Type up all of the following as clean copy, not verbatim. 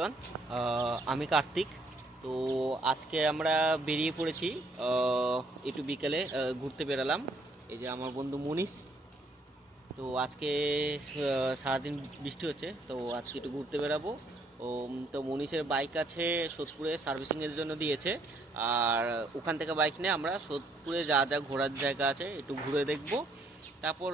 জন, আমি কার্তিক। তো আজকে আমরা বেরিয়ে পড়েছি। একটু বিকেলে ঘুরতে বেরালাম। এই যে আমার বন্ধু মুনিশ। তো আজকে সারাদিন বৃষ্টি হচ্ছে, তো আজকে একটু ঘুরতে বেরাবো। তো মুনিশের বাইক আছে, সোদপুরে সার্ভিসিংয়ের জন্য দিয়েছে। আর ওখান থেকে বাইক নিয়ে আমরা সোদপুরে যা যা ঘোরার জায়গা আছে একটু ঘুরে দেখবো। তারপর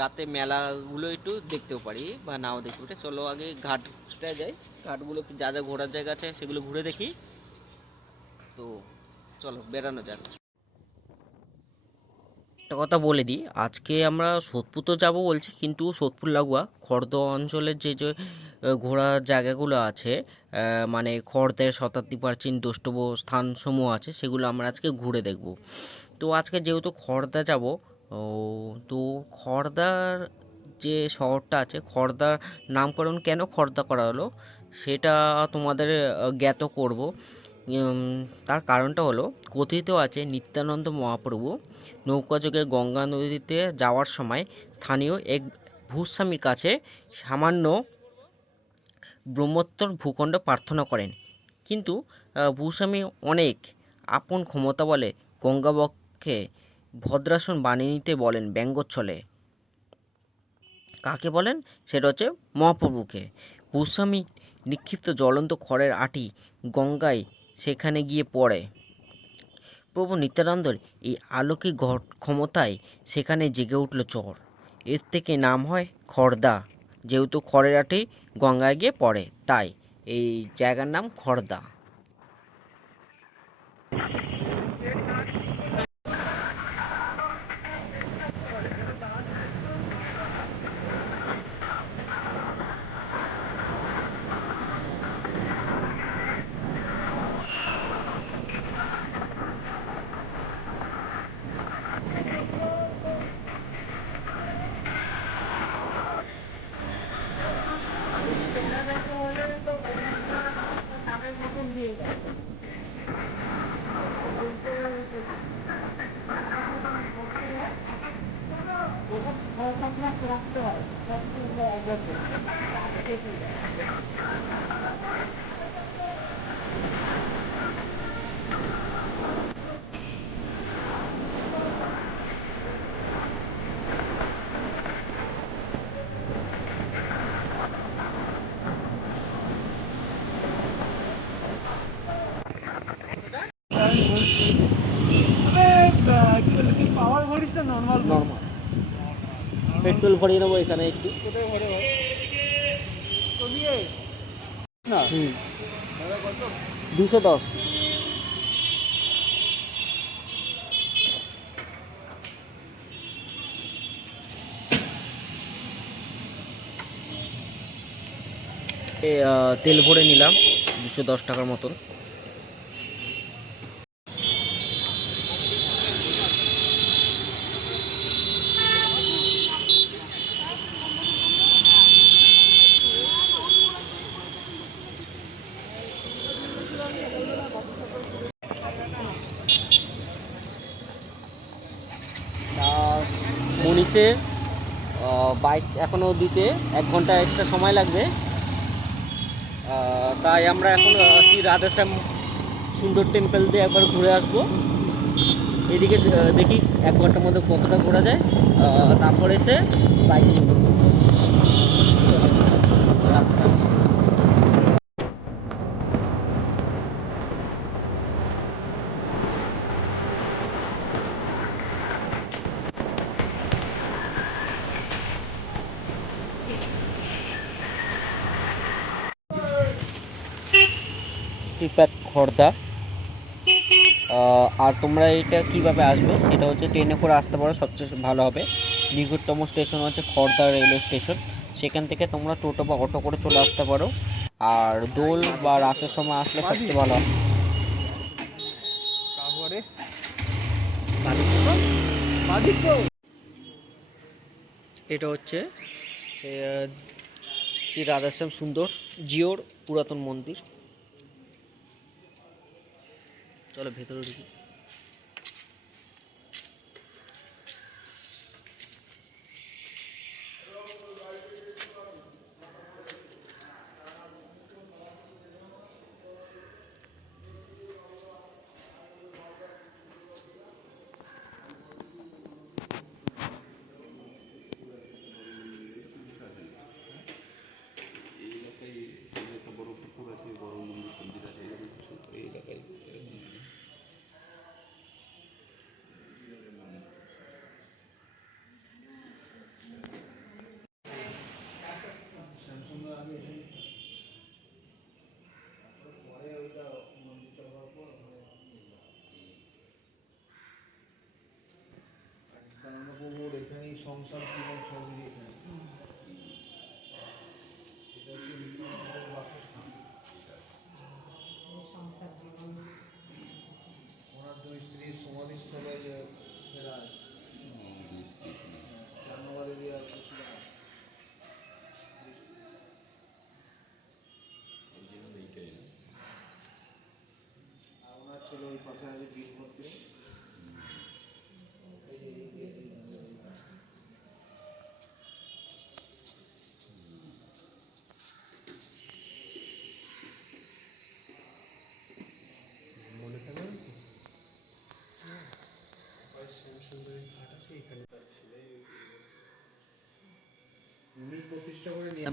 রাতে মেলাগুলো একটু দেখতেও পারি বা নাও দেখতে পারি। চলো আগে ঘাটটা যাই, ঘাটগুলো যা যা ঘোরার জায়গা আছে সেগুলো ঘুরে দেখি। তো চলো বেরানো যাক। একটা কথা বলে দিই, আজকে আমরা সোদপুর তো যাবো বলছি, কিন্তু সোদপুর লাগোয়া খড়দহ অঞ্চলের যে ঘোরার জায়গাগুলো আছে, মানে খড়দের শতাব্দী প্রাচীন দ্রষ্টব্য স্থানসমূহ আছে, সেগুলো আমরা আজকে ঘুরে দেখব। তো আজকে যেহেতু খড়দা যাব, ও তো খড়দার যে শহরটা আছে, খড়দার নামকরণ কেন খড়দা করা হলো সেটা তোমাদের জ্ঞাত করব। উম, তার কারণটা হলো, কথিত আছে নিত্যানন্দ মহাপ্রভু নৌকাযোগে গঙ্গা নদীতে যাওয়ার সময় স্থানীয় এক ভূস্বামীর কাছে সামান্য ব্রহ্মোত্তর ভূখণ্ড প্রার্থনা করেন। কিন্তু ভূস্বামী অনেক আপন ক্ষমতা বলে গঙ্গাবক্ষে ভদ্রাসন বানিয়ে নিতে বলেন ব্যঙ্গচ্ছলে। কাকে বলেন? সেটা হচ্ছে মহাপ্রভুকে। ভূস্বামী নিক্ষিপ্ত জ্বলন্ত খড়ের আটি গঙ্গায় সেখানে গিয়ে পড়ে। প্রভু নিত্যানন্দর এই অলৌকিক ক্ষমতায় সেখানে জেগে উঠল চর। এর থেকে নাম হয় খড়দা। যেহেতু খড়ের আটি গঙ্গায় গিয়ে পড়ে, তাই এই জায়গার নাম খড়দা। পাওয়ার ভরিস না নর্মাল নর্মাল পেট্রোল ভরিয়ে নেবো এখানে একটু। কোথায় ভরে কমিয়ে না 210। তেল ভরে নিলাম 210 টাকার মতন। মনীষের বাইক এখনও দিতে 1 ঘন্টা এক্সট্রা সময় লাগবে। তাই আমরা এখন শ্রী রাধেশ্যাম সুন্দর টেম্পল দিয়ে একবার ঘুরে আসবো। এদিকে দেখি 1 ঘন্টার মধ্যে কতটা ঘোরা যায়, তারপরে এসে বাইক নিয়ে নেবো। ত্রিপাত খর্দা। আর তোমরা এটা কিভাবে আসবে সেটা হচ্ছে ট্রেনে করে আসতে পারো, সবচেয়ে ভালো হবে। নিকটতম স্টেশন হচ্ছে খড়দা রেলওয়ে স্টেশন, সেখান থেকে তোমরা টোটো বা অটো করে চলে আসতে পারো। আর দোল বা রাসের সময় আসলে সবচেয়ে ভালো হয়। এটা হচ্ছে শ্রী রাধাশ্যাম সুন্দর জিওর পুরাতন মন্দির। চলো ভেতরে ঢুকি।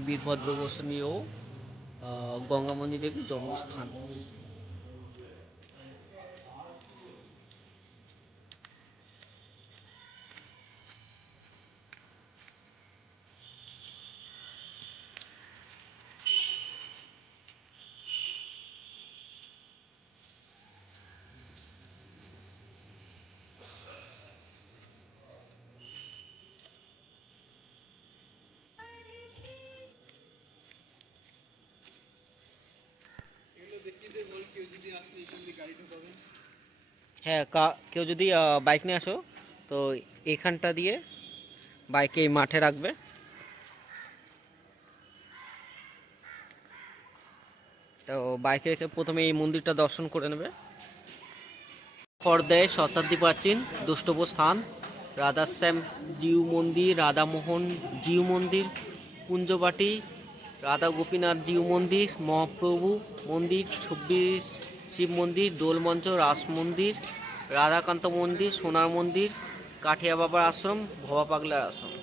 বীরভদ্র গোস্বামী ও গঙ্গামণি দেবীর জন্মস্থান। হ্যাঁ, কেউ যদি বাইক নিয়ে আসো তো এখানটা দিয়ে বাইকে এই মাঠে রাখবে। তো বাইকে রেখে প্রথমে এই মন্দিরটা দর্শন করে নেবে। খড়দায় শতাব্দী প্রাচীন দ্রষ্টব্য স্থান রাধাশ্যাম জিউ মন্দির, রাধামোহন জিউ মন্দির, কুঞ্জবাটি, রাধা গোপীনাথ জিউ মন্দির, মহাপ্রভু মন্দির, 26 শিব মন্দির, দোলমঞ্চ, রাস মন্দির, রাধাকান্ত মন্দির, সোনার মন্দির, কাঠিয়া বাবার আশ্রম, ভবা পাগলার আশ্রম।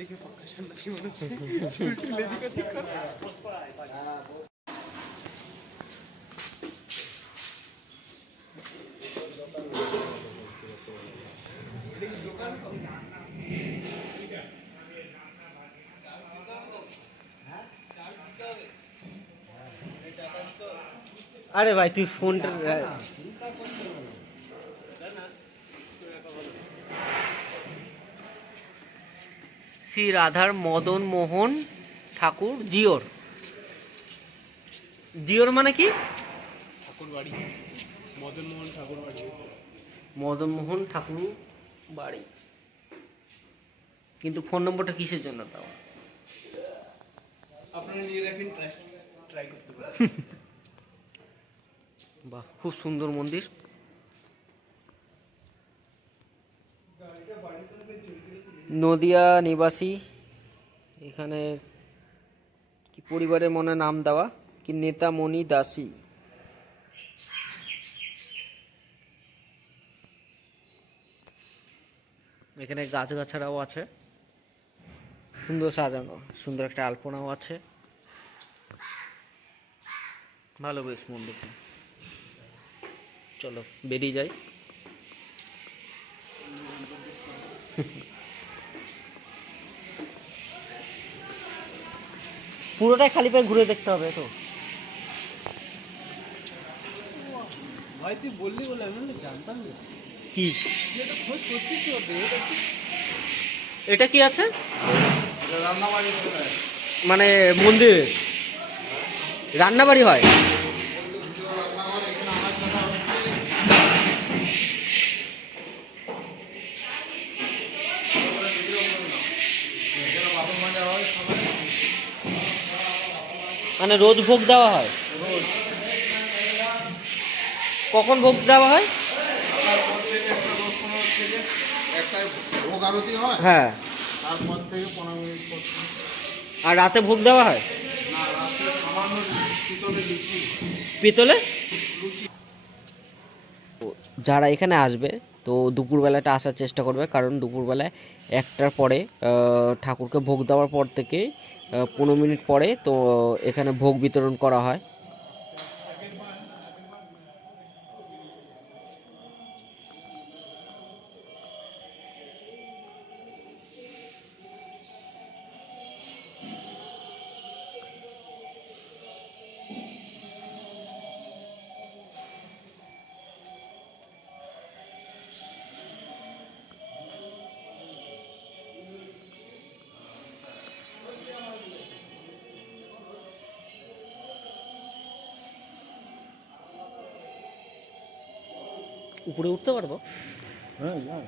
দেখে পক্কা সন্ন্যাসী মনে হচ্ছে। চুলটুল এদিক ওদিক করে। আরে ভাই তুই ফোনটা শ্রী রাধার মদন মোহন ঠাকুর জিওর। জিওর মানে কি? ঠাকুর বাড়ি, মদন মোহন ঠাকুর বাড়ি। মদন মোহন ঠাকুর বাড়ি, কিন্তু ফোন নম্বরটা কিসের জন্য তাও? আপনারা নিয়ে রাখেন, ট্রাই করতে পারেন। বাহ, খুব সুন্দর মন্দির। নদিয়া নিবাসী, এখানে কি পরিবারের মনে নাম দেওয়া কি নেতামণি দাসী। এখানে গাছগাছারাও আছে, সুন্দর সাজানো, সুন্দর একটা আলপনাও আছে। ভালো বেশ মন্দিরটা। চলো বেরিয়ে যাই। পুরোটাই খালি পায়ে ঘুরে দেখতে হবে তো। ভাই তুই বললি বলে আমি জানতাম না। কি এটা খোঁজ করছিস তো? এটা কি আছে? মানে মন্দির রান্নাবাড়ি হয়? মানে রোজ ভোগ দেওয়া হয়? কখন ভোগ দেওয়া হয়? ভোগ আরতি হয়, হ্যাঁ। তারপর থেকে 15 মিনিট পর। আর রাতে ভোগ দেওয়া হয়? না, রাত্রে সামান্য পিতলে লুচি। পিতলে? যারা এখানে আসবে তো দুপুরবেলাটা আসার চেষ্টা করবে, কারণ দুপুরবেলায় 1টার পরে ঠাকুরকে ভোগ দেওয়ার পর থেকে 15 মিনিট পরে তো এখানে ভোগ বিতরণ করা হয়। উপরে উঠতে পারবো? হ্যাঁ যাও।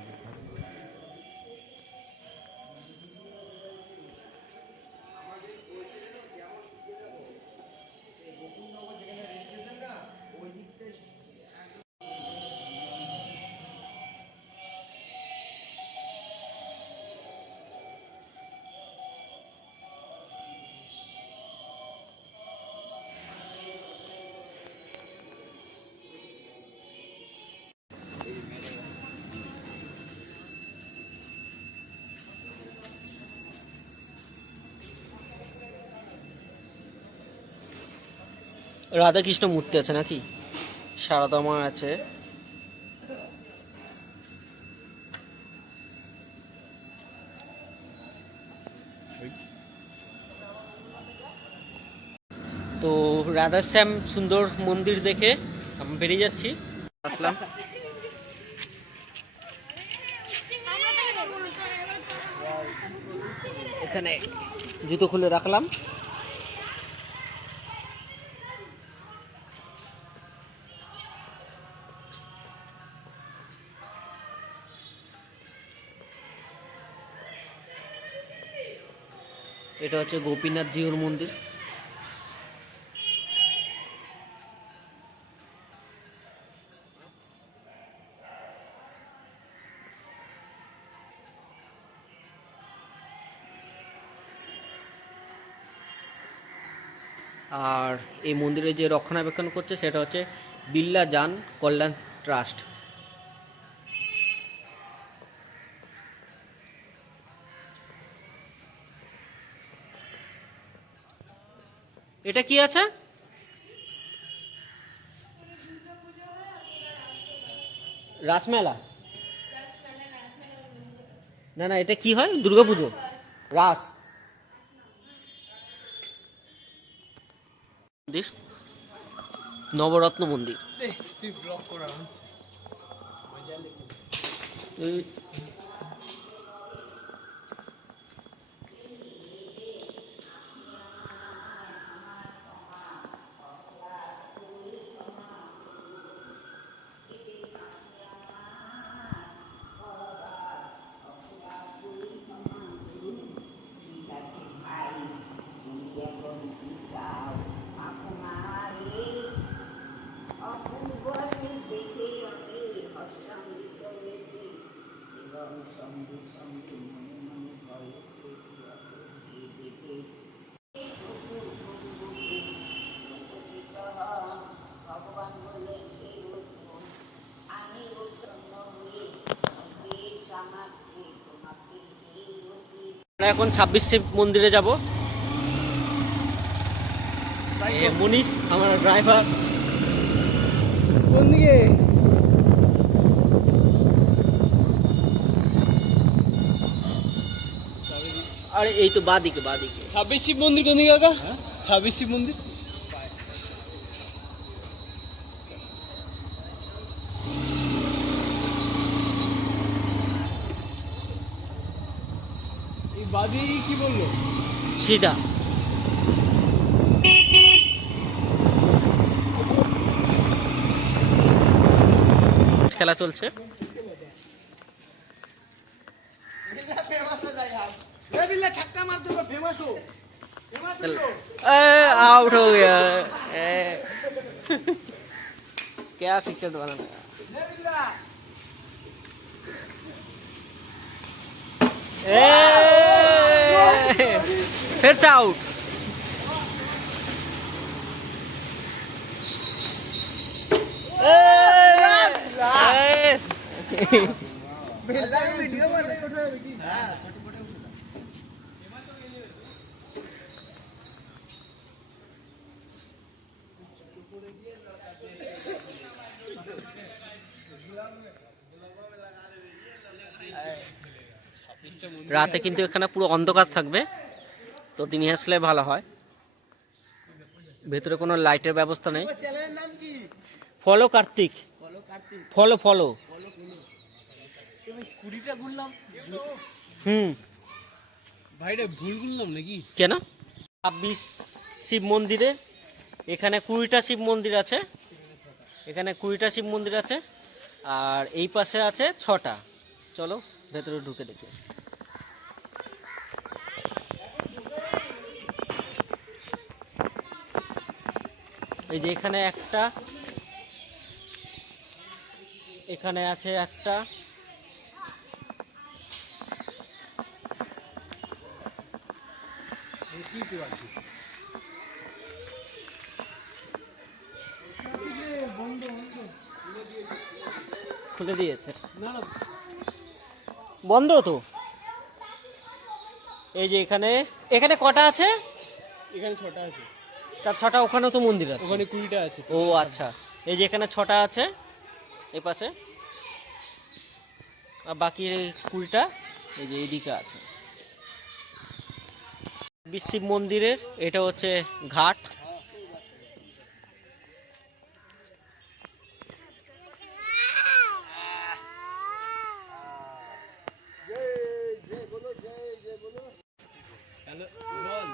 রাধাকৃষ্ণ মূর্তি আছে নাকি? সারদা মা আছে। তো রাধাশ্যাম সুন্দর মন্দির দেখে আমি বেরিয়ে যাচ্ছি। আসলাম এখানে, জুতো খুলে রাখলাম। এটা হচ্ছে গোপীনাথ জিউর মন্দির। আর এই মন্দিরে যে রক্ষণাবেক্ষণ করছে সেটা হচ্ছে বিল্লা জান কল্যাণ ট্রাস্ট। এটা কি আছে? রাসমেলা? না না, এটা কি হয়? দুর্গাপুজো, রাস মন্দির, নবরত্ন মন্দির। তুই ব্লগ করা আমরা এখন 26 শিব মন্দিরে যাব। মনীষ আমার ড্রাইভার। কোন দিকে? আরে এই তো বাদিকে বাদিকে। 26 শিব মন্দির কোন দিকে কাকা? 26 শিব মন্দির। এই বাদি কি বললো? সেটা খেলা চলছে। आउट हो गया। क्या क्रिकेट बनाना? फिर से आउट। রাতে কিন্তু এখানে পুরো অন্ধকার থাকবে, তো তিনি আসলে ভালো হয়। ভেতরে কোনো লাইটের ব্যবস্থা নেই। Follow Kartik, follow follow. 20টা গুনলাম। ভাইটা ভুল গুনলাম নাকি? কেন? 26 শিব মন্দিরে এখানে 20টা শিব মন্দির আছে। এখানে 20টা শিব মন্দির আছে। আর এই পাশে আছে 6টা। চলো ভেতরে ঢুকে দেখি। এই যে এখানে একটা, এখানে আছে একটা, খুলে দিয়েছে না না, বন্ধ তো। এই যে এখানে, এখানে কটা আছে? এখানে 6টা আছে, তার 6টা, ওখানেও তো মন্দির আছে। ওখানে 20টা আছে। ও আচ্ছা, এই যে এখানে 6টা আছে এই পাশে, আর বাকি 20টা এই যে এইদিকে আছে। শিব মন্দিরের এটা হচ্ছে ঘাট। হ্যালো বল।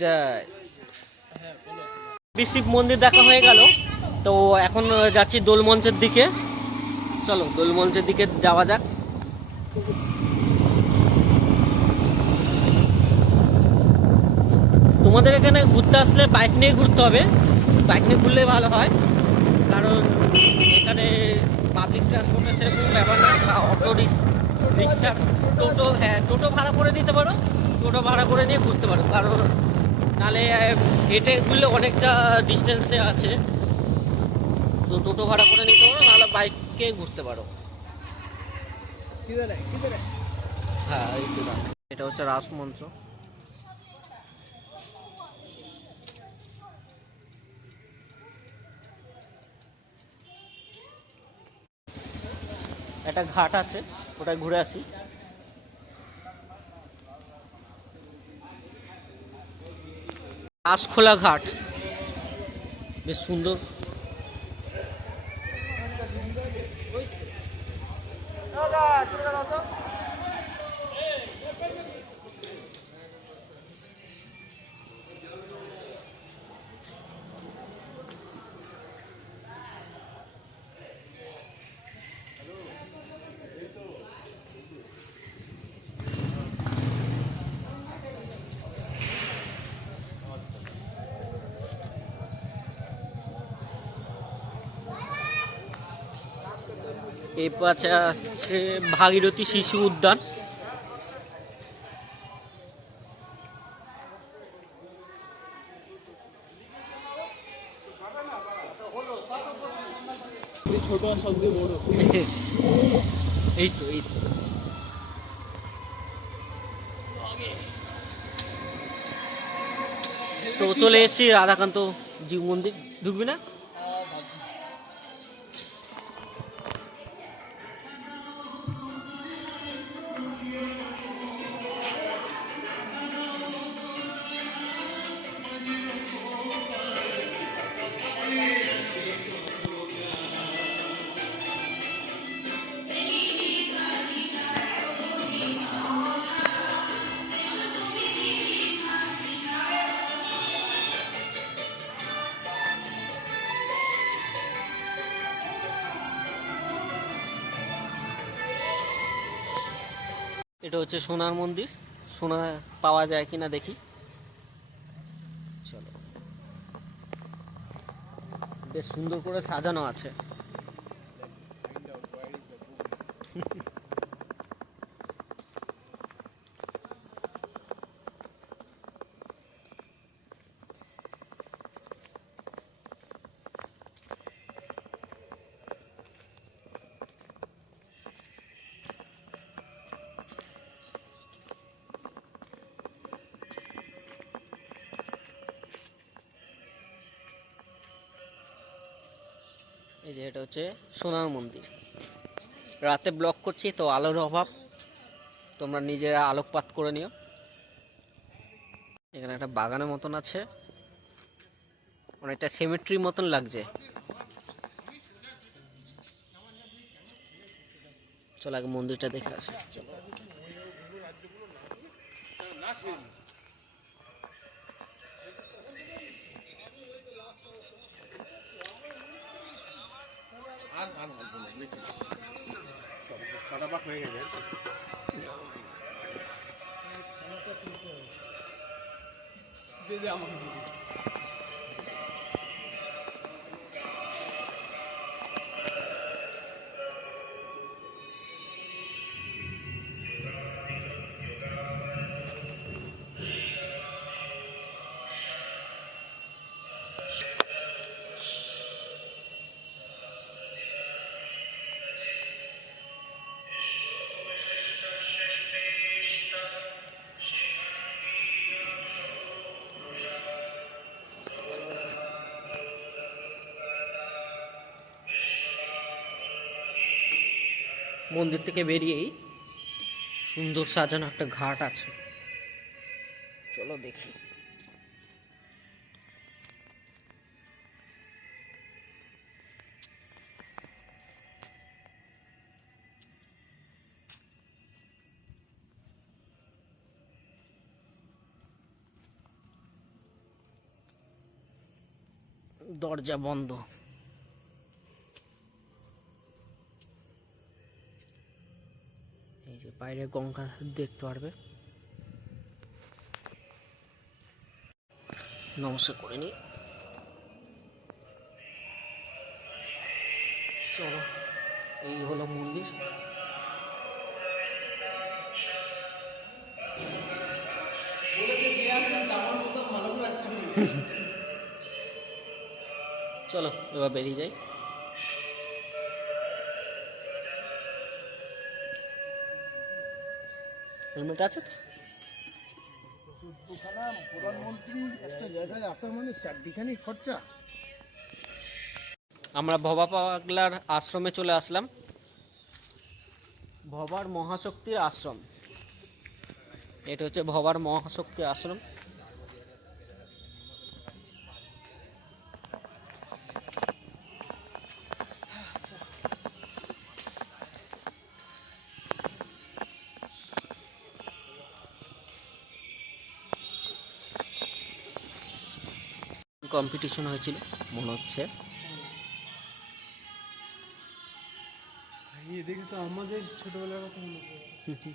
জয়। হ্যাঁ বলো। শিব মন্দির দেখা হয়ে গেল, তো এখন যাচ্ছি দোলমঞ্চের দিকে। চলো দোলমঞ্চের দিকে যাওয়া যাক। তোমাদের এখানে ঘুরতে আসলে বাইক নিয়ে ঘুরতে হবে, বাইক নিয়ে ঘুরলে ভালো হয়, কারণ এখানে পাবলিক ট্রান্সপোর্টের সেরকম ব্যাপার না, বা অটো রিক্সা, টোটো, হ্যাঁ টোটো ভাড়া করে নিতে পারো, টোটো ভাড়া করে নিয়ে ঘুরতে পারো, কারণ নাহলে হেঁটে ঘুরলে অনেকটা ডিস্টেন্সে আছে, তো টোটো ভাড়া করে নিতে পারো, নাহলে বাইকে ঘুরতে পারো। হ্যাঁ এই তো, এটা হচ্ছে রাসমঞ্চ। একটা ঘাট আছে, ওটায় ঘুরে আসি। আশখোলা ঘাট বেশ সুন্দর। এই পাশে আছে ভাগীরথী শিশু উদ্যান। ছোট আর সবচেয়ে বড়। এই তো, এই তো। তো চলে এসেছি রাধাকান্ত জীব মন্দির। ঢুকবি না? এটা হচ্ছে সোনার মন্দির, সোনা পাওয়া যায় কিনা দেখি। চলো, বেশ সুন্দর করে সাজানো আছে। এই যে এটা হচ্ছে সোনার মন্দির। রাতে ব্লক করছি তো আলোর অভাব, তোমরা নিজেরা আলোকপাত করে নিও। এখানে একটা বাগানের মতন আছে, অনেকটা সেমেট্রির মতন লাগছে। চল আগে মন্দিরটা দেখে আসি। আর হালকা না, বেশি ছটা পাক হয়ে গেছে। দে আমাকে দিয়ে দে। মন্দির থেকে বেরিয়েই সুন্দর সাজানো একটা ঘাট আছে, চলো দেখি। দরজা বন্ধ। এই যে বাইরে গঙ্গা দেখতে পারবে। নমস্কার করে নি, চলো। এই হলো মন্দির। চলো এবার বেরিয়ে যাই। হেলমেট আছে তো? প্রধানমন্ত্রী একটা জায়গায় আসা মানে চারদিখানি খরচা। আমরা ভবা পাগলার আশ্রমে চলে আসলাম। ভবার মহাশক্তির আশ্রম, এটা হচ্ছে ভবার মহাশক্তির আশ্রম। কম্পিটিশন হয়েছিল মনে হচ্ছে। এই দেখে তো আমাদের ছোটবেলার কথা মনে পড়ে।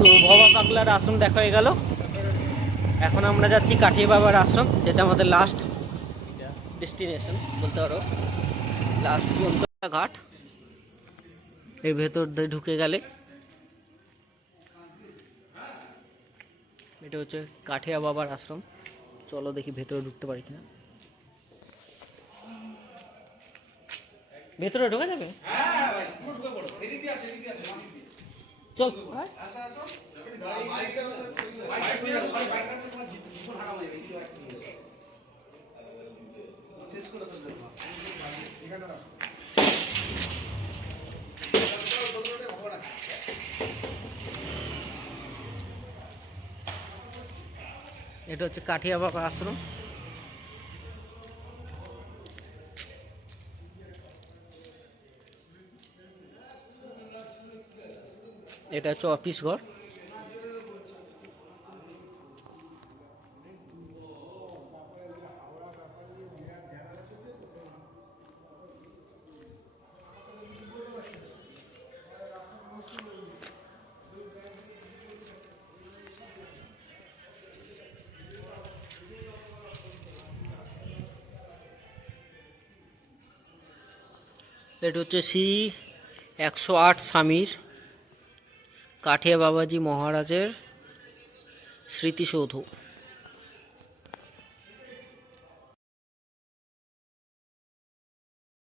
তো ভবা পাগলার আশ্রম দেখা হয়ে গেল। এখন আমরা যাচ্ছি কাঠিয়া বাবার আশ্রম, যেটা আমাদের লাস্ট ডেস্টিনেশন বলতে পারো, লাস্ট গন্তব্য ঘাট। এর ভেতর দিয়ে ঢুকে গেলে এটা হচ্ছে কাঠিয়া বাবার আশ্রম। চলো দেখি ভেতরে ঢুকতে পারি কিনা। ভেতরে ঢোকা যাবে? চল। এটা হচ্ছে কাঠিয়া বাবা আশ্রম। এটা হচ্ছে অফিস ঘর। এটা হচ্ছে শ্রী 108 স্বামীর কাঠিয়া বাবাজি মহারাজের স্মৃতিসৌধ।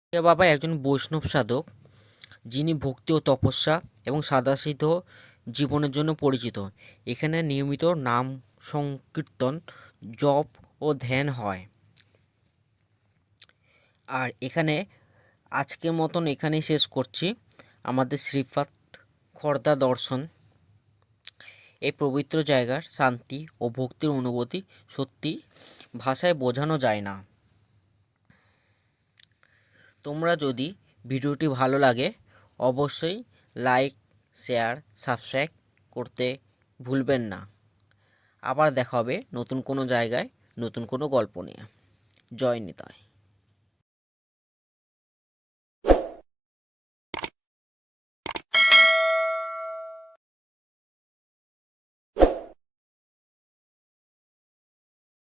কাঠিয়া বাবা একজন বৈষ্ণব সাধক, যিনি ভক্তি ও তপস্যা এবং সাদাসিধে জীবনের জন্য পরিচিত। এখানে নিয়মিত নাম সংকীর্তন, জপ ও ধ্যান হয়। আর এখানে আজকের মতন এখানেই শেষ করছি আমাদের শ্রীপাদ খর্দা দর্শন। এই পবিত্র জায়গার শান্তি ও ভক্তির অনুভূতি সত্যি ভাষায় বোঝানো যায় না। তোমরা যদি ভিডিওটি ভালো লাগে অবশ্যই লাইক, শেয়ার, সাবস্ক্রাইব করতে ভুলবেন না। আবার দেখা হবে নতুন কোনো জায়গায় নতুন কোনো গল্প নিয়ে। জয় নিতাই।